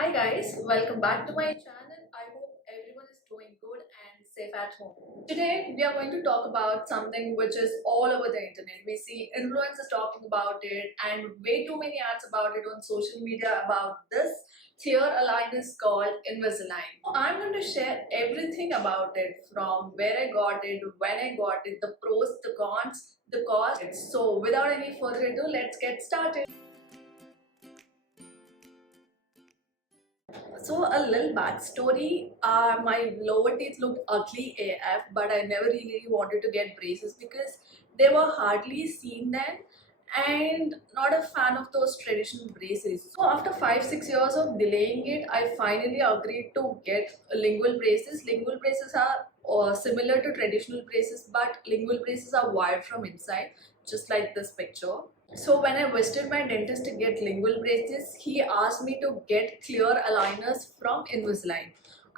Hi guys, welcome back to my channel. I hope everyone is doing good and safe at home. Today we are going to talk about something which is all over the internet. We see influencers talking about it and way too many ads about it on social media about this clear aligner called Invisalign. I'm going to share everything about it, from where I got it, when I got it, the pros, the cons, the cost. So without any further ado, let's get started. So a little backstory, my lower teeth looked ugly AF, but I never really wanted to get braces because they were hardly seen then and not a fan of those traditional braces. So after 5-6 years of delaying it, I finally agreed to get lingual braces. Lingual braces are similar to traditional braces, but lingual braces are wired from inside, just like this picture. So when I visited my dentist to get lingual braces, he asked me to get clear aligners from Invisalign.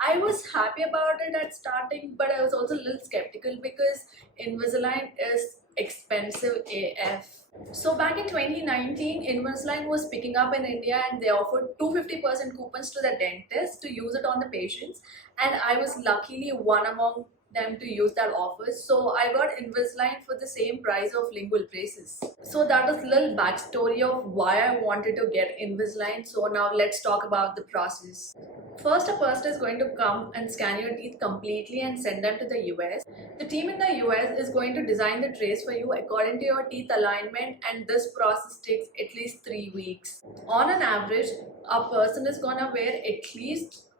I was happy about it at starting, but I was also a little skeptical because Invisalign is expensive AF. So back in 2019, Invisalign was picking up in India and they offered 250% coupons to the dentist to use it on the patients, and I was luckily one among them to use that offer. So I got Invisalign for the same price of lingual braces. So that is a little backstory of why I wanted to get Invisalign. So now let's talk about the process. First, a person is going to come and scan your teeth completely and send them to the US. The team in the US is going to design the trays for you according to your teeth alignment, and this process takes at least 3 weeks. On an average, a person is gonna wear at least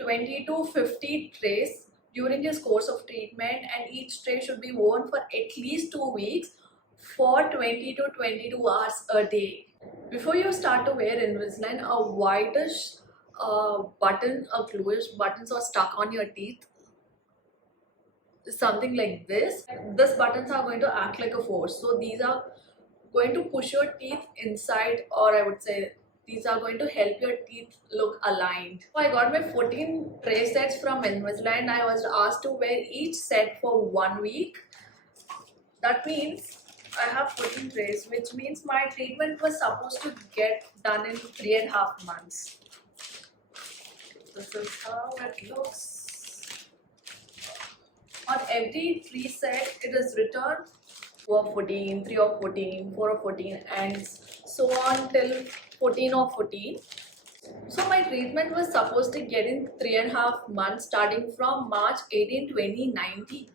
20 to 50 trays during his course of treatment, and each tray should be worn for at least 2 weeks for 20 to 22 hours a day. Before you start to wear Invisalign, a whitish button, a bluish buttons are stuck on your teeth, something like this. These buttons are going to act like a force. So these are going to push your teeth inside, or I would say these are going to help your teeth look aligned. So I got my 14 tray sets from Invisalign. I was asked to wear each set for 1 week. That means I have 14 trays, which means my treatment was supposed to get done in 3.5 months. This is how it looks. On every free set, it is written 2 of 14, 3 of 14, 4 of 14, and so on till 14 of 14. So my treatment was supposed to get in 3.5 months starting from March 18, 2019.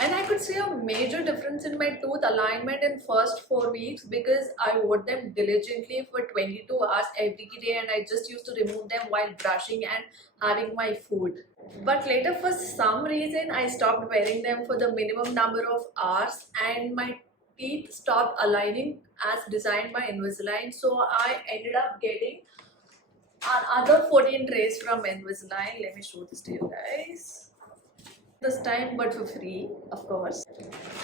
And I could see a major difference in my tooth alignment in first 4 weeks because I wore them diligently for 22 hours every day, and I just used to remove them while brushing and having my food. But later, for some reason, I stopped wearing them for the minimum number of hours and my teeth stopped aligning as designed by Invisalign. So I ended up getting another 14 trays from Invisalign. Let me show this to you guys. This time, but for free, of course.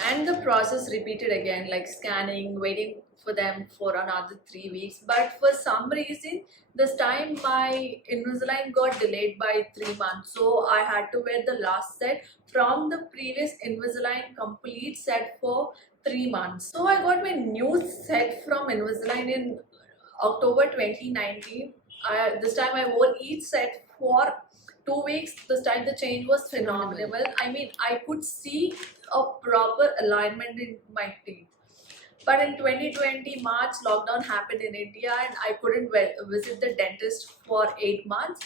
And the process repeated again, like scanning, waiting for them for another 3 weeks. But for some reason, this time my Invisalign got delayed by 3 months, so I had to wear the last set from the previous Invisalign complete set for 3 months. So I got my new set from Invisalign in October 2019. This time I wore each set for 2 weeks. This time the change was phenomenal. I mean, I could see a proper alignment in my teeth. But in 2020 March, lockdown happened in India and I couldn't visit the dentist for 8 months.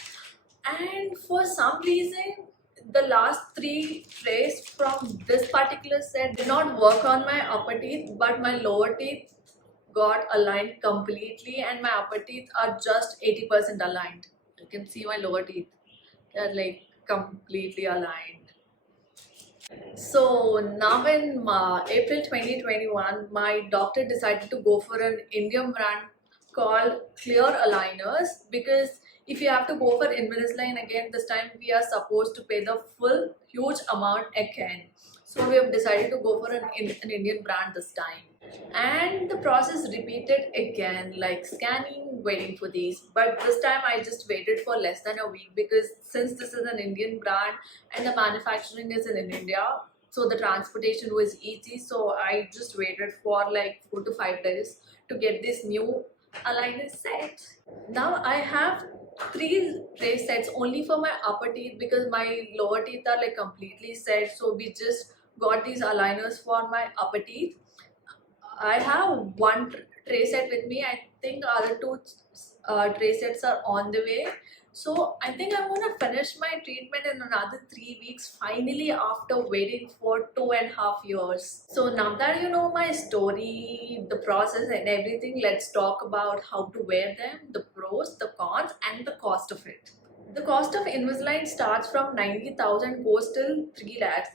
And for some reason, the last 3 trays from this particular set did not work on my upper teeth, but my lower teeth got aligned completely, and my upper teeth are just 80% aligned. You can see my lower teeth, they're like completely aligned. So now in April 2021, my doctor decided to go for an Indian brand called Clear Aligners, because if you have to go for Invisalign again, this time we are supposed to pay the full huge amount again. So we have decided to go for an Indian brand this time. And the process repeated again, like scanning, waiting for these. But this time I just waited for less than a week because since this is an Indian brand and the manufacturing is in India, so the transportation was easy. So I just waited for like 4 to 5 days to get this new aligner set. Now I have 3 tray sets only for my upper teeth because my lower teeth are like completely set. So we just got these aligners for my upper teeth. I have one tray set with me. I think other two tray sets are on the way. So I think I'm gonna finish my treatment in another 3 weeks. Finally, after waiting for 2.5 years. So now that you know my story, the process and everything, let's talk about how to wear them, the pros, the cons, and the cost of it. The cost of Invisalign starts from 90,000, goes till 3 lakhs.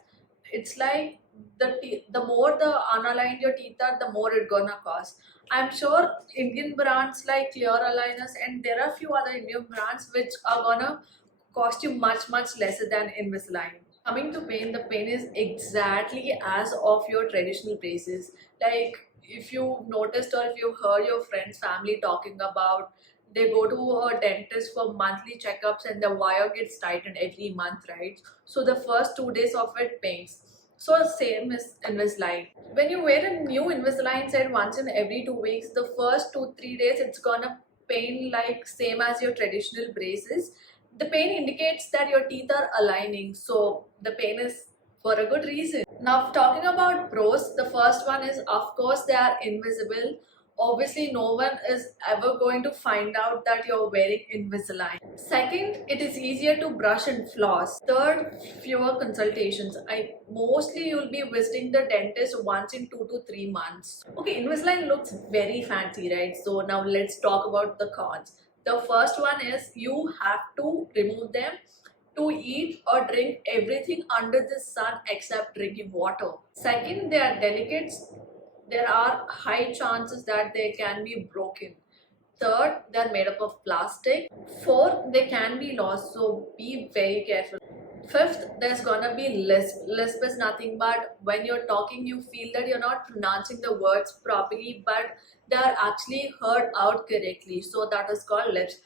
It's like the more the unaligned your teeth are, the more it gonna cost. I'm sure Indian brands like Clear Aligners and there are few other Indian brands which are gonna cost you much lesser than Invisalign. Coming to pain, the pain is exactly as of your traditional braces. Like if you noticed or if you heard your friends, family talking about they go to a dentist for monthly checkups and the wire gets tightened every month, right? So the first 2 days of it pains. So same is Invisalign. When you wear a new Invisalign set once in every 2 weeks, the first 2-3 days it's gonna pain like same as your traditional braces. The pain indicates that your teeth are aligning, so the pain is for a good reason. Now talking about pros, the first one is of course they are invisible. Obviously no one is ever going to find out that you're wearing Invisalign. Second, it is easier to brush and floss. Third, fewer consultations. Mostly you'll be visiting the dentist once in 2 to 3 months. Okay, Invisalign looks very fancy, right? So now let's talk about the cons. The first one is you have to remove them to eat or drink everything under the sun except drinking water. Second, they are delicate. There are high chances that they can be broken. Third, they are made up of plastic. Fourth, they can be lost, so be very careful. Fifth, there's gonna be lisp. Lisp is nothing but when you're talking, you feel that you're not pronouncing the words properly, but they are actually heard out correctly. So that is called lisp.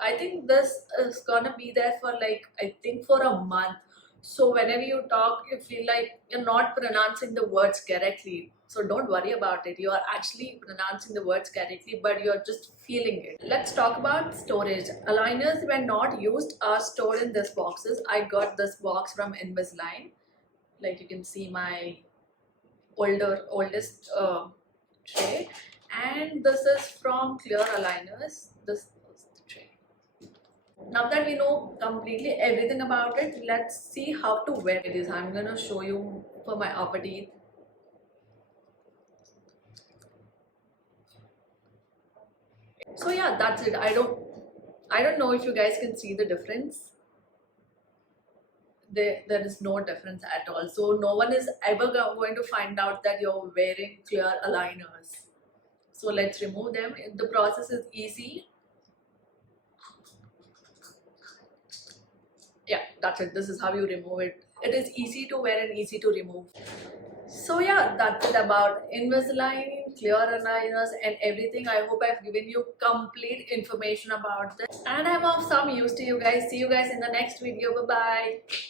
I think this is gonna be there for like I think for a month. So whenever you talk, you feel like you're not pronouncing the words correctly. So don't worry about it. You are actually pronouncing the words correctly, but you're just feeling it. Let's talk about storage. Aligners when not used are stored in this boxes. I got this box from Invisalign. Like you can see my oldest tray, and this is from Clear Aligners. This is the tray. Now that we know completely everything about it, let's see how to wear it is. I'm gonna show you for my upper teeth. So yeah, that's it. I don't know if you guys can see the difference. There is no difference at all. So no one is ever going to find out that you're wearing clear aligners. So let's remove them. The process is easy. Yeah, that's it. This is how you remove it. It is easy to wear and easy to remove. So yeah, that's it about Invisalign, clear aligners and everything. I hope I've given you complete information about this and I'm of some use to you guys. See you guys in the next video. Bye bye.